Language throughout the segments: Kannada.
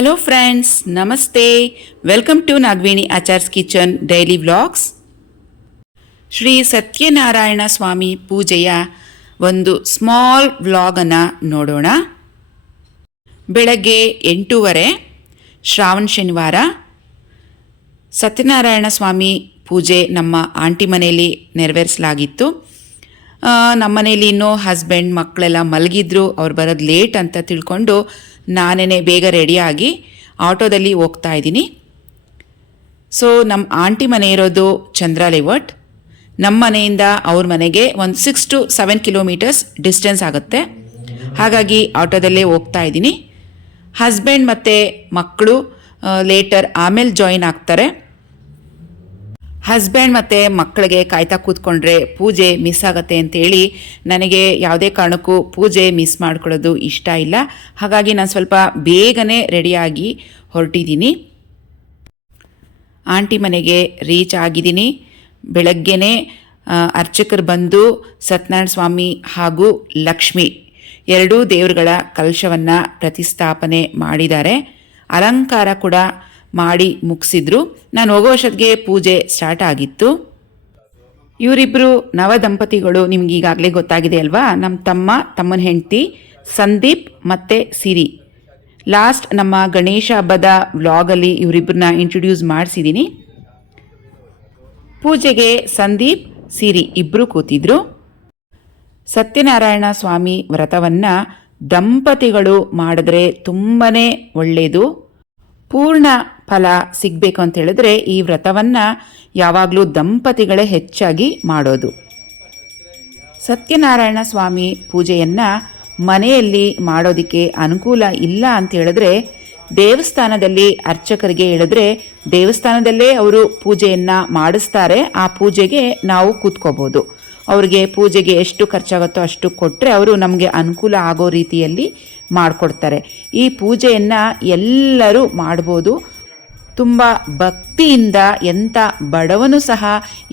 ಹಲೋ ಫ್ರೆಂಡ್ಸ್, ನಮಸ್ತೆ. Welcome to Nagaveni Achar's kitchen daily vlogs. Shri Satyanarayana Swami ಪೂಜೆಯ ಒಂದು ಸ್ಮಾಲ್ ವ್ಲಾಗನ್ನು ನೋಡೋಣ. ಬೆಳಗ್ಗೆ 8:30 ಶ್ರಾವಣ ಶನಿವಾರ. ಸತ್ಯನಾರಾಯಣ ಸ್ವಾಮಿ ಪೂಜೆ ನಮ್ಮ ಆಂಟಿ ಮನೆಯಲ್ಲಿ ನೆರವೇರಿಸಲಾಗಿತ್ತು. ನಮ್ಮ ಮನೇಲಿ ಇನ್ನೂ ಹಸ್ಬೆಂಡ್ ಮಕ್ಕಳೆಲ್ಲ ಮಲಗಿದ್ರು. ಅವ್ರು ಬರೋದು ಲೇಟ್ ಅಂತ ತಿಳ್ಕೊಂಡು ನಾನೇ ಬೇಗ ರೆಡಿಯಾಗಿ ಆಟೋದಲ್ಲಿ ಹೋಗ್ತಾ ಇದ್ದೀನಿ. ಸೊ ನಮ್ಮ ಆಂಟಿ ಮನೆ ಇರೋದು ಚಂದ್ರ ಲೇಔಟ್. ನಮ್ಮ ಮನೆಯಿಂದ ಅವ್ರ ಮನೆಗೆ ಒಂದು 6 to 7 ಕಿಲೋಮೀಟರ್ಸ್ ಡಿಸ್ಟೆನ್ಸ್ ಆಗುತ್ತೆ. ಹಾಗಾಗಿ ಆಟೋದಲ್ಲೇ ಹೋಗ್ತಾ ಇದ್ದೀನಿ. ಹಸ್ಬೆಂಡ್ ಮತ್ತು ಮಕ್ಕಳು ಲೇಟರ್ ಆಮೇಲೆ ಜಾಯಿನ್ ಆಗ್ತಾರೆ. ಹಸ್ಬೆಂಡ್ ಮತ್ತು ಮಕ್ಕಳಿಗೆ ಕಾಯ್ತಾ ಕೂತ್ಕೊಂಡ್ರೆ ಪೂಜೆ ಮಿಸ್ ಆಗುತ್ತೆ ಅಂತೇಳಿ ನನಗೆ ಯಾವುದೇ ಕಾರಣಕ್ಕೂ ಪೂಜೆ ಮಿಸ್ ಮಾಡ್ಕೊಳ್ಳೋದು ಇಷ್ಟ ಇಲ್ಲ. ಹಾಗಾಗಿ ನಾನು ಸ್ವಲ್ಪ ಬೇಗನೆ ರೆಡಿಯಾಗಿ ಹೊರಟಿದ್ದೀನಿ. ಆಂಟಿ ಮನೆಗೆ ರೀಚ್ ಆಗಿದ್ದೀನಿ. ಬೆಳಗ್ಗೆನೇ ಅರ್ಚಕರು ಬಂದು ಸತ್ಯನಾರಾಯಣ ಸ್ವಾಮಿ ಹಾಗೂ ಲಕ್ಷ್ಮಿ ಎರಡೂ ದೇವರುಗಳ ಕಲಶವನ್ನು ಪ್ರತಿಷ್ಠಾಪನೆ ಮಾಡಿದ್ದಾರೆ. ಅಲಂಕಾರ ಕೂಡ ಮಾಡಿ ಮುಗಿಸಿದ್ರು. ನಾನು ಹೋಗೋ ವರ್ಷಕ್ಕೆ ಪೂಜೆ ಸ್ಟಾರ್ಟ್ ಆಗಿತ್ತು. ಇವರಿಬ್ಬರು ನವ ದಂಪತಿಗಳು ನಿಮ್ಗೆ ಈಗಾಗಲೇ ಗೊತ್ತಾಗಿದೆ ಅಲ್ವಾ. ನಮ್ಮ ತಮ್ಮನ ಹೆಂಡತಿ ಸಂದೀಪ್ ಮತ್ತು ಸಿರಿ. ಲಾಸ್ಟ್ ನಮ್ಮ ಗಣೇಶ ಹಬ್ಬದ ವ್ಲಾಗಲ್ಲಿ ಇವರಿಬ್ಬರನ್ನ ಇಂಟ್ರೊಡ್ಯೂಸ್ ಮಾಡಿಸಿದ್ದೀನಿ. ಪೂಜೆಗೆ ಸಂದೀಪ್ ಸಿರಿ ಇಬ್ಬರು ಕೂತಿದ್ರು. ಸತ್ಯನಾರಾಯಣ ಸ್ವಾಮಿ ವ್ರತವನ್ನು ದಂಪತಿಗಳು ಮಾಡಿದ್ರೆ ತುಂಬಾ ಒಳ್ಳೆಯದು. ಪೂರ್ಣ ಫಲ ಸಿಗಬೇಕು ಅಂತ ಹೇಳಿದ್ರೆ ಈ ವ್ರತವನ್ನು ಯಾವಾಗಲೂ ದಂಪತಿಗಳೇ ಹೆಚ್ಚಾಗಿ ಮಾಡೋದು. ಸತ್ಯನಾರಾಯಣ ಸ್ವಾಮಿ ಪೂಜೆಯನ್ನು ಮನೆಯಲ್ಲಿ ಮಾಡೋದಕ್ಕೆ ಅನುಕೂಲ ಇಲ್ಲ ಅಂತ ಹೇಳಿದ್ರೆ ದೇವಸ್ಥಾನದಲ್ಲಿ ಅರ್ಚಕರಿಗೆ ಹೇಳಿದ್ರೆ ದೇವಸ್ಥಾನದಲ್ಲೇ ಅವರು ಪೂಜೆಯನ್ನು ಮಾಡಿಸ್ತಾರೆ. ಆ ಪೂಜೆಗೆ ನಾವು ಕೂತ್ಕೋಬೋದು. ಅವ್ರಿಗೆ ಪೂಜೆಗೆ ಎಷ್ಟು ಖರ್ಚಾಗುತ್ತೋ ಅಷ್ಟು ಕೊಟ್ಟರೆ ಅವರು ನಮಗೆ ಅನುಕೂಲ ಆಗೋ ರೀತಿಯಲ್ಲಿ ಮಾಡಿಕೊಡ್ತಾರೆ. ಈ ಪೂಜೆಯನ್ನು ಎಲ್ಲರೂ ಮಾಡ್ಬೋದು. ತುಂಬ ಭಕ್ತಿಯಿಂದ ಎಂಥ ಬಡವನು ಸಹ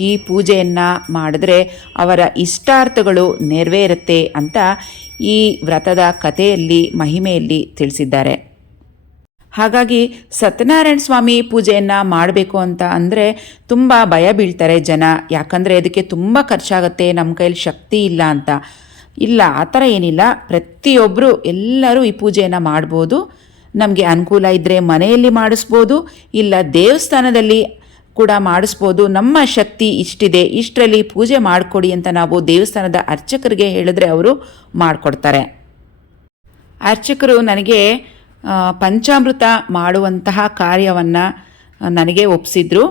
ಈ ಪೂಜೆಯನ್ನು ಮಾಡಿದ್ರೆ ಅವರ ಇಷ್ಟಾರ್ಥಗಳು ನೆರವೇರುತ್ತೆ ಅಂತ ಈ ವ್ರತದ ಕಥೆಯಲ್ಲಿ ಮಹಿಮೆಯಲ್ಲಿ ತಿಳಿಸಿದ್ದಾರೆ. ಹಾಗಾಗಿ ಸತ್ಯನಾರಾಯಣ ಸ್ವಾಮಿ ಪೂಜೆಯನ್ನು ಮಾಡಬೇಕು ಅಂತ ಅಂದರೆ ತುಂಬ ಭಯ ಬೀಳ್ತಾರೆ ಜನ. ಯಾಕಂದರೆ ಅದಕ್ಕೆ ತುಂಬ ಖರ್ಚಾಗುತ್ತೆ, ನಮ್ಮ ಕೈಯಲ್ಲಿ ಶಕ್ತಿ ಇಲ್ಲ ಅಂತ. ಇಲ್ಲ, ಆ ಥರ ಏನಿಲ್ಲ. ಪ್ರತಿಯೊಬ್ಬರು ಎಲ್ಲರೂ ಈ ಪೂಜೆಯನ್ನು ಮಾಡ್ಬೋದು. ನಮಗೆ ಅನುಕೂಲ ಇದ್ದರೆ ಮನೆಯಲ್ಲಿ ಮಾಡಿಸ್ಬೋದು, ಇಲ್ಲ ದೇವಸ್ಥಾನದಲ್ಲಿ ಕೂಡ ಮಾಡಿಸ್ಬೋದು. ನಮ್ಮ ಶಕ್ತಿ ಇಷ್ಟಿದೆ, ಇಷ್ಟರಲ್ಲಿ ಪೂಜೆ ಮಾಡಿಕೊಡಿ ಅಂತ ನಾವು ದೇವಸ್ಥಾನದ ಅರ್ಚಕರಿಗೆ ಹೇಳಿದ್ರೆ ಅವರು ಮಾಡಿಕೊಡ್ತಾರೆ. ಅರ್ಚಕರು ನನಗೆ ಪಂಚಾಮೃತ ಮಾಡುವಂತಹ ಕಾರ್ಯವನ್ನು ನನಗೆ ಒಪ್ಪಿಸಿದ್ರು.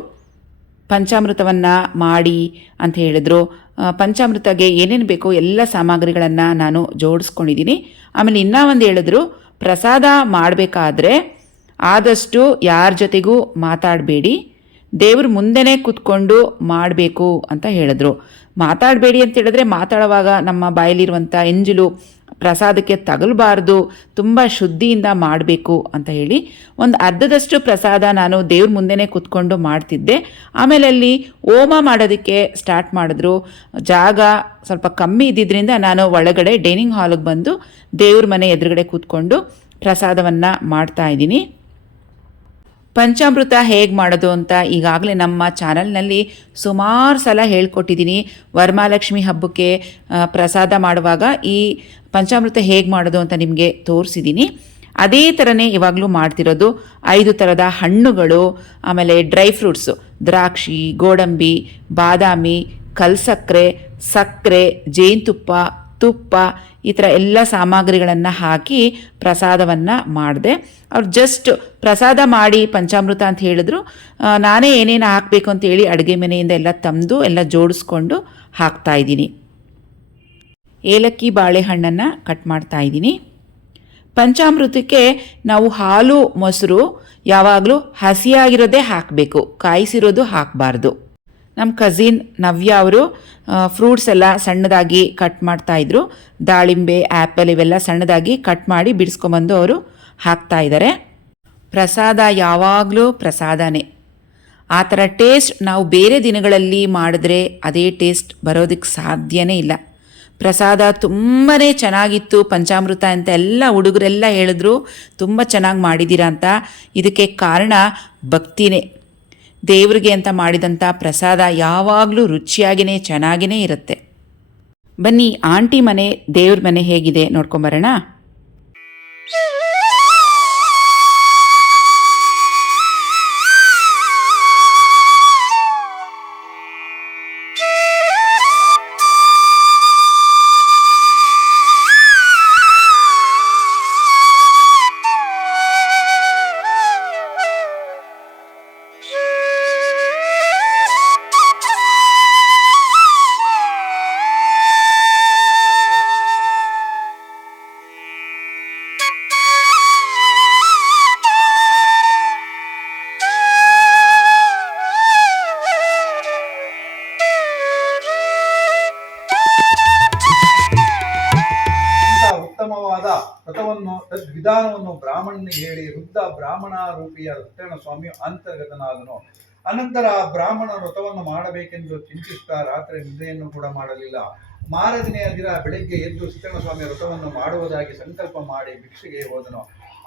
ಪಂಚಾಮೃತವನ್ನು ಮಾಡಿ ಅಂತ ಹೇಳಿದ್ರು. ಪಂಚಾಮೃತಗೆ ಏನೇನು ಬೇಕೋ ಎಲ್ಲ ಸಾಮಗ್ರಿಗಳನ್ನು ನಾನು ಜೋಡಿಸ್ಕೊಂಡಿದ್ದೀನಿ. ಆಮೇಲೆ ಇನ್ನೂ ಒಂದು ಹೇಳಿದ್ರು, ಪ್ರಸಾದ ಮಾಡಬೇಕಾದ್ರೆ ಆದಷ್ಟು ಯಾರ ಜೊತೆಗೂ ಮಾತಾಡಬೇಡಿ, ದೇವ್ರ ಮುಂದೆನೇ ಕೂತ್ಕೊಂಡು ಮಾಡಬೇಕು ಅಂತ ಹೇಳಿದ್ರು. ಮಾತಾಡಬೇಡಿ ಅಂತ ಹೇಳಿದ್ರೆ ಮಾತಾಡುವಾಗ ನಮ್ಮ ಬಾಯಲ್ಲಿರುವಂಥ ಎಂಜಲು ಪ್ರಸಾದಕ್ಕೆ ತಗಲಬಾರ್ದು, ತುಂಬ ಶುದ್ಧಿಯಿಂದ ಮಾಡಬೇಕು ಅಂತ ಹೇಳಿ ಒಂದು ಅರ್ಧದಷ್ಟು ಪ್ರಸಾದ ನಾನು ದೇವ್ರ ಮುಂದೆನೇ ಕೂತ್ಕೊಂಡು ಮಾಡ್ತಿದ್ದೆ. ಆಮೇಲೆ ಅಲ್ಲಿ ಹೋಮ ಮಾಡೋದಕ್ಕೆ ಸ್ಟಾರ್ಟ್ ಮಾಡಿದ್ರು. ಜಾಗ ಸ್ವಲ್ಪ ಕಮ್ಮಿ ಇದ್ದಿದ್ದರಿಂದ ನಾನು ಒಳಗಡೆ ಡೈನಿಂಗ್ ಹಾಲಿಗೆ ಬಂದು ದೇವ್ರ ಮನೆ ಎದುರುಗಡೆ ಕೂತ್ಕೊಂಡು ಪ್ರಸಾದವನ್ನು ಮಾಡ್ತಾಯಿದ್ದೀನಿ. ಪಂಚಾಮೃತ ಹೇಗೆ ಮಾಡೋದು ಅಂತ ಈಗಾಗಲೇ ನಮ್ಮ ಚಾನಲ್ನಲ್ಲಿ ಸುಮಾರು ಸಲ ಹೇಳ್ಕೊಟ್ಟಿದ್ದೀನಿ. ವರಮಹಾಲಕ್ಷ್ಮಿ ಹಬ್ಬಕ್ಕೆ ಪ್ರಸಾದ ಮಾಡುವಾಗ ಈ ಪಂಚಾಮೃತ ಹೇಗೆ ಮಾಡೋದು ಅಂತ ನಿಮಗೆ ತೋರಿಸಿದ್ದೀನಿ. ಅದೇ ಥರನೇ ಇವಾಗಲೂ ಮಾಡ್ತಿರೋದು. 5 ಥರದ ಹಣ್ಣುಗಳು, ಆಮೇಲೆ ಡ್ರೈ ಫ್ರೂಟ್ಸು, ದ್ರಾಕ್ಷಿ, ಗೋಡಂಬಿ, ಬಾದಾಮಿ, ಕಲ್ಸಕ್ಕರೆ, ಸಕ್ಕರೆ, ಜೇನುತುಪ್ಪ, ತುಪ್ಪ, ಈ ಥರ ಎಲ್ಲ ಸಾಮಗ್ರಿಗಳನ್ನು ಹಾಕಿ ಪ್ರಸಾದವನ್ನು ಮಾಡಿದೆ. ಅವ್ರು ಜಸ್ಟ್ ಪ್ರಸಾದ ಮಾಡಿ ಪಂಚಾಮೃತ ಅಂತ ಹೇಳಿದ್ರು. ನಾನೇ ಏನೇನು ಹಾಕಬೇಕು ಅಂತೇಳಿ ಅಡುಗೆ ಮನೆಯಿಂದ ಎಲ್ಲ ತಂದು ಎಲ್ಲ ಜೋಡಿಸ್ಕೊಂಡು ಹಾಕ್ತಾಯಿದ್ದೀನಿ. ಏಲಕ್ಕಿ ಬಾಳೆಹಣ್ಣನ್ನು ಕಟ್ ಮಾಡ್ತಾಯಿದ್ದೀನಿ. ಪಂಚಾಮೃತಕ್ಕೆ ನಾವು ಹಾಲು ಮೊಸರು ಯಾವಾಗಲೂ ಹಸಿಯಾಗಿರೋದೇ ಹಾಕಬೇಕು, ಕಾಯಿಸಿರೋದು ಹಾಕಬಾರ್ದು. ನಮ್ಮ ಕಸಿನ್ ನವ್ಯ ಅವರು ಫ್ರೂಟ್ಸ್ ಎಲ್ಲ ಸಣ್ಣದಾಗಿ ಕಟ್ ಮಾಡ್ತಾಯಿದ್ರು. ದಾಳಿಂಬೆ, ಆ್ಯಪಲ್ ಇವೆಲ್ಲ ಸಣ್ಣದಾಗಿ ಕಟ್ ಮಾಡಿ ಬಿಡಿಸ್ಕೊಂಬಂದು ಅವರು ಹಾಕ್ತಾಯಿದ್ದಾರೆ. ಪ್ರಸಾದ ಯಾವಾಗಲೂ ಪ್ರಸಾದನೇ. ಆ ಥರ ಟೇಸ್ಟ್ ನಾವು ಬೇರೆ ದಿನಗಳಲ್ಲಿ ಮಾಡಿದ್ರೆ ಅದೇ ಟೇಸ್ಟ್ ಬರೋದಕ್ಕೆ ಸಾಧ್ಯನೇ ಇಲ್ಲ. ಪ್ರಸಾದ ತುಂಬಾ ಚೆನ್ನಾಗಿತ್ತು, ಪಂಚಾಮೃತ ಅಂತ ಎಲ್ಲ ಹುಡುಗರೆಲ್ಲ ಹೇಳಿದ್ರು, ತುಂಬ ಚೆನ್ನಾಗಿ ಮಾಡಿದ್ದೀರಾ ಅಂತ. ಇದಕ್ಕೆ ಕಾರಣ ಭಕ್ತಿನೇ. ದೇವ್ರಿಗೆ ಅಂತ ಮಾಡಿದಂಥ ಪ್ರಸಾದ ಯಾವಾಗಲೂ ರುಚಿಯಾಗಿಯೇ ಚೆನ್ನಾಗಿಯೇ ಇರುತ್ತೆ. ಬನ್ನಿ ಆಂಟಿ ಮನೆ, ದೇವ್ರ ಮನೆ ಹೇಗಿದೆ ನೋಡ್ಕೊಂಬರೋಣ. ವ್ರತವನ್ನು ತದ್ವಿಧಾನವನ್ನು ಬ್ರಾಹ್ಮಣನಿಗೆ ಹೇಳಿ ವೃದ್ಧ ಬ್ರಾಹ್ಮಣ ರೂಪಿಯ ಸತ್ಯನಾರಾಯಣ ಸ್ವಾಮಿ ಅಂತರ್ಗತನಾದನು. ಅನಂತರ ಬ್ರಾಹ್ಮಣ ವ್ರತವನ್ನು ಮಾಡಬೇಕೆಂದು ಚಿಂತಿಸುತ್ತಾ ರಾತ್ರಿ ನಿದ್ರೆಯನ್ನು ಕೂಡ ಮಾಡಲಿಲ್ಲ. ಮಾರನೆಯ ದಿನ ಬೆಳಗ್ಗೆ ಎದ್ದು ಸತ್ಯನಾರಾಯಣ ಸ್ವಾಮಿಯ ವ್ರತವನ್ನು ಮಾಡುವುದಾಗಿ ಸಂಕಲ್ಪ ಮಾಡಿ ಭಿಕ್ಷೆಗೆ ಹೋದನು.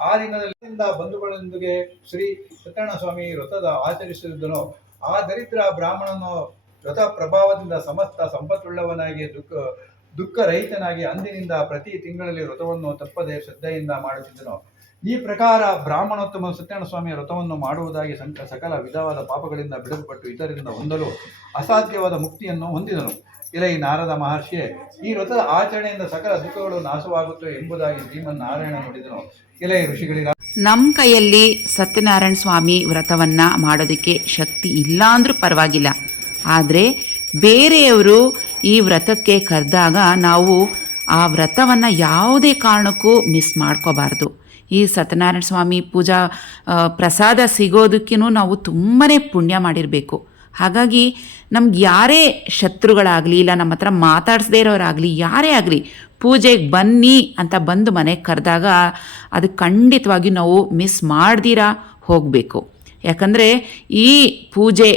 ಆ ದಿನದಿಂದ ಬಂಧುಗಳೊಂದಿಗೆ ಶ್ರೀ ಸತ್ಯನಾರಾಯಣ ಸ್ವಾಮಿ ವ್ರತದ ಆಚರಿಸಿದ್ದನು. ಆ ದರಿದ್ರ ಬ್ರಾಹ್ಮಣನು ವ್ರತ ಪ್ರಭಾವದಿಂದ ಸಮಸ್ತ ಸಂಪತ್ತುಳ್ಳವನಾಗಿ ದುಃಖರಹಿತನಾಗಿ ಅಂದಿನಿಂದ ಪ್ರತಿ ತಿಂಗಳಲ್ಲಿ ವ್ರತವನ್ನು ತಪ್ಪದೆ ಶ್ರದ್ಧೆಯಿಂದ ಮಾಡುತ್ತಿದ್ದನು. ಈ ಪ್ರಕಾರ ಬ್ರಾಹ್ಮಣೋತ್ತಮ ಸತ್ಯನಾರಾಯಣ ಸ್ವಾಮಿಯ ವ್ರತವನ್ನು ಮಾಡುವುದಾಗಿ ಸಕಲ ವಿಧವಾದ ಪಾಪಗಳಿಂದ ಬಿಡಲ್ಪಟ್ಟು ಇತರರಿಂದ ಹೊಂದಲು ಅಸಾಧ್ಯವಾದ ಮುಕ್ತಿಯನ್ನು ಹೊಂದಿದನು. ಇಲೈ ನಾರದ ಮಹರ್ಷಿಯೇ, ಈ ವ್ರತದ ಆಚರಣೆಯಿಂದ ಸಕಲ ದುಃಖಗಳು ನಾಶವಾಗುತ್ತವೆ ಎಂಬುದಾಗಿ ಶ್ರೀಮನ್ನಾರಾಯಣ ನುಡಿದನು. ಇಲೈ ಋಷಿಗಳಿಗ, ನಮ್ಮ ಕೈಯಲ್ಲಿ ಸತ್ಯನಾರಾಯಣ ಸ್ವಾಮಿ ವ್ರತವನ್ನು ಮಾಡೋದಕ್ಕೆ ಶಕ್ತಿ ಇಲ್ಲ ಅಂದರೂ ಪರವಾಗಿಲ್ಲ, ಆದರೆ ಬೇರೆಯವರು ಈ ವ್ರತಕ್ಕೆ ಕರೆದಾಗ ನಾವು ಆ ವ್ರತವನ್ನು ಯಾವುದೇ ಕಾರಣಕ್ಕೂ ಮಿಸ್ ಮಾಡ್ಕೋಬಾರ್ದು. ಈ ಸತ್ಯನಾರಾಯಣ ಸ್ವಾಮಿ ಪೂಜಾ ಪ್ರಸಾದ ಸಿಗೋದಕ್ಕೂ ನಾವು ತುಂಬಾ ಪುಣ್ಯ ಮಾಡಿರಬೇಕು. ಹಾಗಾಗಿ ನಮ್ಗೆ ಯಾರೇ ಶತ್ರುಗಳಾಗಲಿ, ಇಲ್ಲ ನಮ್ಮ ಹತ್ರ ಮಾತಾಡಿಸದೇ ಇರೋರಾಗಲಿ, ಯಾರೇ ಆಗಲಿ ಪೂಜೆಗೆ ಬನ್ನಿ ಅಂತ ಬಂದು ಮನೆಗೆ ಕರೆದಾಗ ಅದು ಖಂಡಿತವಾಗಿ ನಾವು ಮಿಸ್ ಮಾಡ್ದಿರ ಹೋಗಬೇಕು. ಯಾಕಂದರೆ ಈ ಪೂಜೆ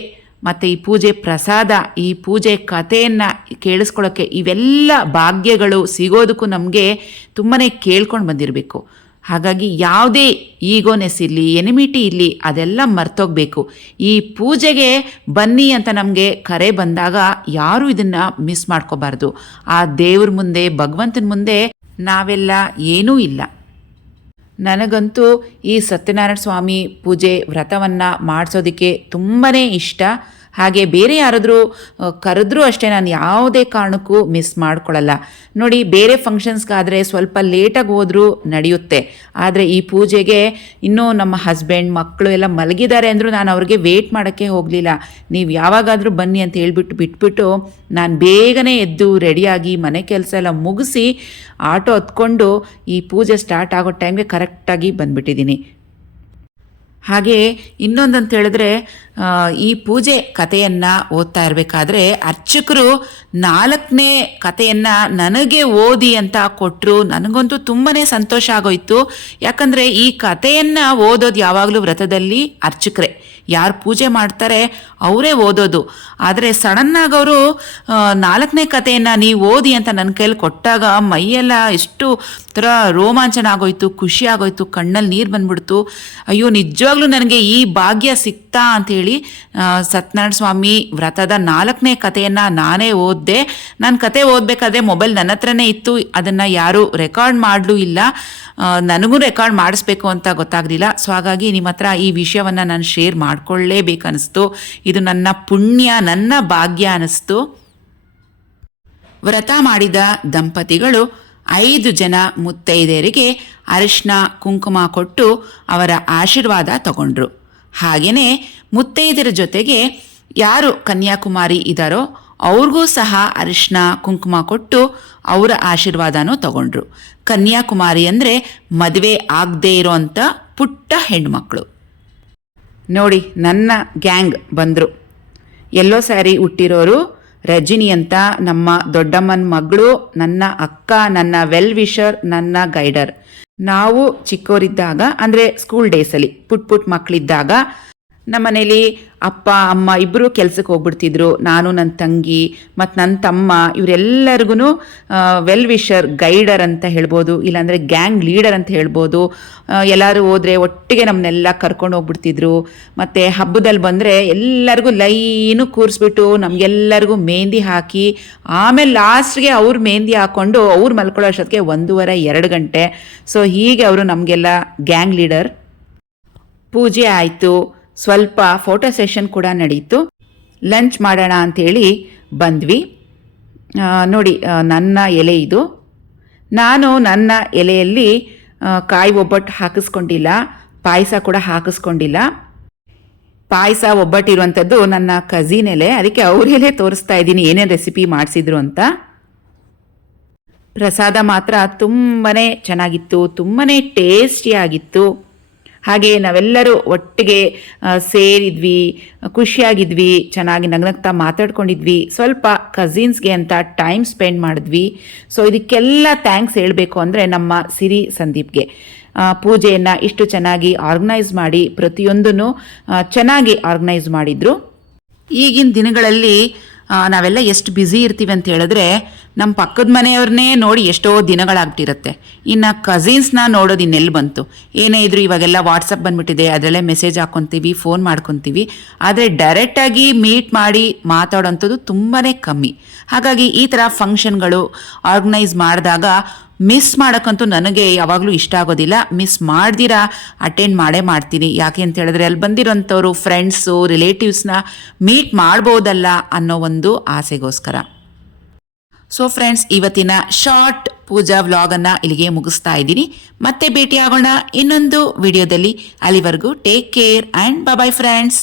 ಮತ್ತು ಈ ಪೂಜೆ ಪ್ರಸಾದ, ಈ ಪೂಜೆ ಕಥೆಯನ್ನು ಕೇಳಿಸ್ಕೊಳ್ಳೋಕ್ಕೆ ಇವೆಲ್ಲ ಭಾಗ್ಯಗಳು ಸಿಗೋದಕ್ಕೂ ನಮಗೆ ತುಂಬಾ ಕೇಳ್ಕೊಂಡು ಬಂದಿರಬೇಕು. ಹಾಗಾಗಿ ಯಾವುದೇ ಈಗೋನೆಸ್ ಇರಲಿ, ಎನಿಮಿಟಿ ಇರಲಿ, ಅದೆಲ್ಲ ಮರ್ತೋಗ್ಬೇಕು. ಈ ಪೂಜೆಗೆ ಬನ್ನಿ ಅಂತ ನಮಗೆ ಕರೆ ಬಂದಾಗ ಯಾರೂ ಇದನ್ನು ಮಿಸ್ ಮಾಡ್ಕೋಬಾರ್ದು. ಆ ದೇವ್ರ ಮುಂದೆ, ಭಗವಂತನ ಮುಂದೆ ನಾವೆಲ್ಲ ಏನೂ ಇಲ್ಲ. ನನಗಂತೂ ಈ ಸತ್ಯನಾರಾಯಣ ಸ್ವಾಮಿ ಪೂಜೆ ವ್ರತವನ್ನು ಮಾಡಿಸೋದಕ್ಕೆ ತುಂಬಾ ಇಷ್ಟ. ಹಾಗೆ ಬೇರೆ ಯಾರಾದರೂ ಕರೆದ್ರೂ ಅಷ್ಟೇ ನಾನು ಯಾವುದೇ ಕಾರಣಕ್ಕೂ ಮಿಸ್ ಮಾಡ್ಕೊಳ್ಳಲ್ಲ. ನೋಡಿ, ಬೇರೆ ಫಂಕ್ಷನ್ಸ್ಗಾದರೆ ಸ್ವಲ್ಪ ಲೇಟಾಗಿ ಹೋದರೂ ನಡೆಯುತ್ತೆ, ಆದರೆ ಈ ಪೂಜೆಗೆ ಇನ್ನೂ ನಮ್ಮ ಹಸ್ಬೆಂಡ್ ಮಕ್ಕಳು ಎಲ್ಲ ಮಲಗಿದ್ದಾರೆ ಅಂದರೂ ನಾನು ಅವ್ರಿಗೆ ವೇಟ್ ಮಾಡೋಕ್ಕೆ ಹೋಗಲಿಲ್ಲ. ನೀವು ಯಾವಾಗಾದರೂ ಬನ್ನಿ ಅಂತ ಹೇಳ್ಬಿಟ್ಟು ಬಿಟ್ಬಿಟ್ಟು ನಾನು ಬೇಗನೆ ಎದ್ದು ರೆಡಿಯಾಗಿ ಮನೆ ಕೆಲಸ ಎಲ್ಲ ಮುಗಿಸಿ ಆಟೋ ಹತ್ಕೊಂಡು ಈ ಪೂಜೆ ಸ್ಟಾರ್ಟ್ ಆಗೋ ಟೈಮ್ಗೆ ಕರೆಕ್ಟಾಗಿ ಬಂದುಬಿಟ್ಟಿದ್ದೀನಿ. ಹಾಗೆ ಇನ್ನೊಂದಂತ ಹೇಳಿದ್ರೆ, ಈ ಪೂಜೆ ಕಥೆಯನ್ನು ಓದ್ತಾ ಇರಬೇಕಾದ್ರೆ ಅರ್ಚಕರು 4ನೇ ಕಥೆಯನ್ನು ನನಗೆ ಓದಿ ಅಂತ ಕೊಟ್ಟರು. ನನಗಂತೂ ತುಂಬಾ ಸಂತೋಷ ಆಗೋಯ್ತು. ಯಾಕಂದರೆ ಈ ಕಥೆಯನ್ನು ಓದೋದು ಯಾವಾಗಲೂ ವ್ರತದಲ್ಲಿ ಅರ್ಚಕರೇ, ಯಾರು ಪೂಜೆ ಮಾಡ್ತಾರೆ ಅವರೇ ಓದೋದು. ಆದರೆ ಸಡನ್ನಾಗಿ ಅವರು 4ನೇ ಕಥೆಯನ್ನು ನೀವು ಓದಿ ಅಂತ ನನ್ನ ಕೈಯಲ್ಲಿ ಕೊಟ್ಟಾಗ ಮೈಯೆಲ್ಲ ಎಷ್ಟು ಥರ ರೋಮಾಂಚನ ಆಗೋಯ್ತು, ಖುಷಿ ಆಗೋಯ್ತು, ಕಣ್ಣಲ್ಲಿ ನೀರು ಬಂದ್ಬಿಡ್ತು. ಅಯ್ಯೋ, ನಿಜವಾಗ್ಲೂ ನನಗೆ ಈ ಭಾಗ್ಯ ಸಿಕ್ತಾ ಅಂಥೇಳಿ ಸತ್ಯನಾರಾಯಣ ಸ್ವಾಮಿ ವ್ರತದ 4ನೇ ಕಥೆಯನ್ನು ನಾನೇ ಓದಿದೆ. ನಾನು ಕತೆ ಓದಬೇಕಾದ್ರೆ ಮೊಬೈಲ್ ನನ್ನ ಹತ್ರನೇ ಇತ್ತು, ಅದನ್ನು ಯಾರೂ ರೆಕಾರ್ಡ್ ಮಾಡಲೂ ಇಲ್ಲ. ನನಗೂ ರೆಕಾರ್ಡ್ ಮಾಡಿಸ್ಬೇಕು ಅಂತ ಗೊತ್ತಾಗಲಿಲ್ಲ. ಸೊ ಹಾಗಾಗಿ ನಿಮ್ಮ ಹತ್ರ ಈ ವಿಷಯವನ್ನು ನಾನು ಶೇರ್ ಮಾಡಿಕೊಳ್ಳೇಬೇಕನ್ನಿಸ್ತು. ಇದು ನನ್ನ ಪುಣ್ಯ, ನನ್ನ ಭಾಗ್ಯ ಅನ್ನಿಸ್ತು. ವ್ರತ ಮಾಡಿದ ದಂಪತಿಗಳು 5 ಜನ ಮುತ್ತೈದೆಯರಿಗೆ ಅರಿಶಿನ ಕುಂಕುಮ ಕೊಟ್ಟು ಅವರ ಆಶೀರ್ವಾದ ತಗೊಂಡ್ರು. ಹಾಗೆಯೇ ಮುತ್ತೈದೆಯರ ಜೊತೆಗೆ ಯಾರು ಕನ್ಯಾಕುಮಾರಿ ಇದ್ದಾರೋ ಅವ್ರಿಗೂ ಸಹ ಅರಿಶಿನ ಕುಂಕುಮ ಕೊಟ್ಟು ಅವರ ಆಶೀರ್ವಾದನೂ ತಗೊಂಡ್ರು. ಕನ್ಯಾಕುಮಾರಿ ಅಂದರೆ ಮದುವೆ ಆಗದೇ ಇರೋಂಥ ಪುಟ್ಟ ಹೆಣ್ಮಕ್ಳು. ನೋಡಿ, ನನ್ನ ಗ್ಯಾಂಗ್ ಬಂದರು. ಯೆಲ್ಲೋ ಸ್ಯಾರಿ ಹುಟ್ಟಿರೋರು ರಜಿನಿ ಅಂತ, ನಮ್ಮ ದೊಡ್ಡಮ್ಮನ ಮಗಳು, ನನ್ನ ಅಕ್ಕ, ನನ್ನ ವೆಲ್ ವಿಷರ್, ನನ್ನ ಗೈಡರ್. ನಾವು ಚಿಕ್ಕವರಿದ್ದಾಗ ಅಂದರೆ ಸ್ಕೂಲ್ ಡೇಸಲ್ಲಿ ಪುಟ್ ಮಕ್ಕಳಿದ್ದಾಗ ನಮ್ಮ ಮನೇಲಿ ಅಪ್ಪ ಅಮ್ಮ ಇಬ್ಬರು ಕೆಲಸಕ್ಕೆ ಹೋಗ್ಬಿಡ್ತಿದ್ರು. ನಾನು, ನನ್ನ ತಂಗಿ ಮತ್ತು ನನ್ನ ತಮ್ಮ ಇವರೆಲ್ಲರಿಗೂ ವೆಲ್ ವಿಷರ್, ಗೈಡರ್ ಅಂತ ಹೇಳ್ಬೋದು, ಇಲ್ಲಾಂದರೆ ಗ್ಯಾಂಗ್ ಲೀಡರ್ ಅಂತ ಹೇಳ್ಬೋದು. ಎಲ್ಲರೂ ಹೋದರೆ ಒಟ್ಟಿಗೆ ನಮ್ಮನ್ನೆಲ್ಲ ಕರ್ಕೊಂಡು ಹೋಗ್ಬಿಡ್ತಿದ್ರು. ಮತ್ತು ಹಬ್ಬದಲ್ಲಿ ಬಂದರೆ ಎಲ್ಲರಿಗೂ ಲೈನು ಕೂರಿಸ್ಬಿಟ್ಟು ನಮಗೆಲ್ಲರಿಗೂ ಮೆಹಂದಿ ಹಾಕಿ ಆಮೇಲೆ ಲಾಸ್ಟ್ಗೆ ಅವ್ರು ಮೆಹಂದಿ ಹಾಕ್ಕೊಂಡು ಅವ್ರು ಮಲ್ಕೊಳ್ಳೋ ಅಷ್ಟೊತ್ತಿಗೆ 1:30-2 ಗಂಟೆ. ಸೊ ಹೀಗೆ ಅವರು ನಮಗೆಲ್ಲ ಗ್ಯಾಂಗ್ ಲೀಡರ್. ಪೂಜೆ ಆಯಿತು, ಸ್ವಲ್ಪ ಫೋಟೋ ಸೆಷನ್ ಕೂಡ ನಡೀತು. ಲಂಚ್ ಮಾಡೋಣ ಅಂಥೇಳಿ ಬಂದ್ವಿ. ನೋಡಿ ನನ್ನ ಎಲೆ ಇದು. ನಾನು ನನ್ನ ಎಲೆಯಲ್ಲಿ ಕಾಯಿ ಒಬ್ಬಟ್ಟು ಹಾಕಿಸ್ಕೊಂಡಿಲ್ಲ, ಪಾಯಸ ಕೂಡ ಹಾಕಿಸ್ಕೊಂಡಿಲ್ಲ. ಪಾಯಸ ಒಬ್ಬಟ್ಟಿರುವಂಥದ್ದು ನನ್ನ ಕಝಿನ್ ಎಲೆ, ಅದಕ್ಕೆ ಅವ್ರ ಎಲೆ ತೋರಿಸ್ತಾ ಇದ್ದೀನಿ ಏನೇನು ರೆಸಿಪಿ ಮಾಡಿಸಿದ್ರು ಅಂತ. ಪ್ರಸಾದ ಮಾತ್ರ ತುಂಬಾ ಚೆನ್ನಾಗಿತ್ತು, ತುಂಬಾ ಟೇಸ್ಟಿಯಾಗಿತ್ತು. ಹಾಗೆ ನಾವೆಲ್ಲರೂ ಒಟ್ಟಿಗೆ ಸೇರಿದ್ವಿ, ಖುಷಿಯಾಗಿದ್ವಿ, ಚೆನ್ನಾಗಿ ನಗ್ನಗ್ತಾ ಮಾತಾಡ್ಕೊಂಡಿದ್ವಿ, ಸ್ವಲ್ಪ ಕಝಿನ್ಸ್ಗೆ ಅಂತ ಟೈಮ್ ಸ್ಪೆಂಡ್ ಮಾಡಿದ್ವಿ. ಸೊ ಇದಕ್ಕೆಲ್ಲ ಥ್ಯಾಂಕ್ಸ್ ಹೇಳಬೇಕು ಅಂದರೆ ನಮ್ಮ ಸಿರಿ ಸಂದೀಪ್ಗೆ. ಪೂಜೆಯನ್ನು ಇಷ್ಟು ಚೆನ್ನಾಗಿ ಆರ್ಗನೈಸ್ ಮಾಡಿ ಪ್ರತಿಯೊಂದೂ ಚೆನ್ನಾಗಿ ಆರ್ಗನೈಸ್ ಮಾಡಿದರು. ಈಗಿನ ದಿನಗಳಲ್ಲಿ ನಾವೆಲ್ಲ ಎಷ್ಟು ಬ್ಯುಸಿ ಇರ್ತೀವಿ ಅಂತ ಹೇಳಿದ್ರೆ ನಮ್ಮ ಪಕ್ಕದ ಮನೆಯವ್ರನ್ನೇ ನೋಡಿ ಎಷ್ಟೋ ದಿನಗಳಾಗ್ಬಿಟ್ಟಿರುತ್ತೆ. ಇನ್ನು ಕಝಿನ್ಸ್ನ ನೋಡೋದು ಇನ್ನೆಲ್ಲಿ ಬಂತು. ಏನೇ ಇದ್ರೂ ಇವಾಗೆಲ್ಲ ವಾಟ್ಸಪ್ ಬಂದುಬಿಟ್ಟಿದೆ, ಅದರಲ್ಲೇ ಮೆಸೇಜ್ ಹಾಕ್ಕೊತೀವಿ, ಫೋನ್ ಮಾಡ್ಕೊತೀವಿ. ಆದರೆ ಡೈರೆಕ್ಟಾಗಿ ಮೀಟ್ ಮಾಡಿ ಮಾತಾಡೋಂಥದ್ದು ತುಂಬಾ ಕಮ್ಮಿ. ಹಾಗಾಗಿ ಈ ಥರ ಫಂಕ್ಷನ್ಗಳು ಆರ್ಗನೈಸ್ ಮಾಡಿದಾಗ ಮಿಸ್ ಮಾಡೋಕ್ಕಂತೂ ನನಗೆ ಯಾವಾಗಲೂ ಇಷ್ಟ ಆಗೋದಿಲ್ಲ. ಮಿಸ್ ಮಾಡ್ದಿರಾ ಅಟೆಂಡ್ ಮಾಡೇ ಮಾಡ್ತೀನಿ. ಯಾಕೆ ಅಂತ ಹೇಳಿದ್ರೆ ಅಲ್ಲಿ ಬಂದಿರೋಂಥವ್ರು ಫ್ರೆಂಡ್ಸು, ರಿಲೇಟಿವ್ಸ್ನ ಮೀಟ್ ಮಾಡ್ಬೋದಲ್ಲ ಅನ್ನೋ ಒಂದು ಆಸೆಗೋಸ್ಕರ. ಸೊ ಫ್ರೆಂಡ್ಸ್, ಇವತ್ತಿನ ಶಾರ್ಟ್ ಪೂಜಾ ವ್ಲಾಗನ್ನು ಇಲ್ಲಿಗೆ ಮುಗಿಸ್ತಾ ಇದ್ದೀನಿ. ಮತ್ತೆ ಭೇಟಿ ಆಗೋಣ ಇನ್ನೊಂದು ವಿಡಿಯೋದಲ್ಲಿ. ಅಲ್ಲಿವರೆಗೂ take care and bye friends.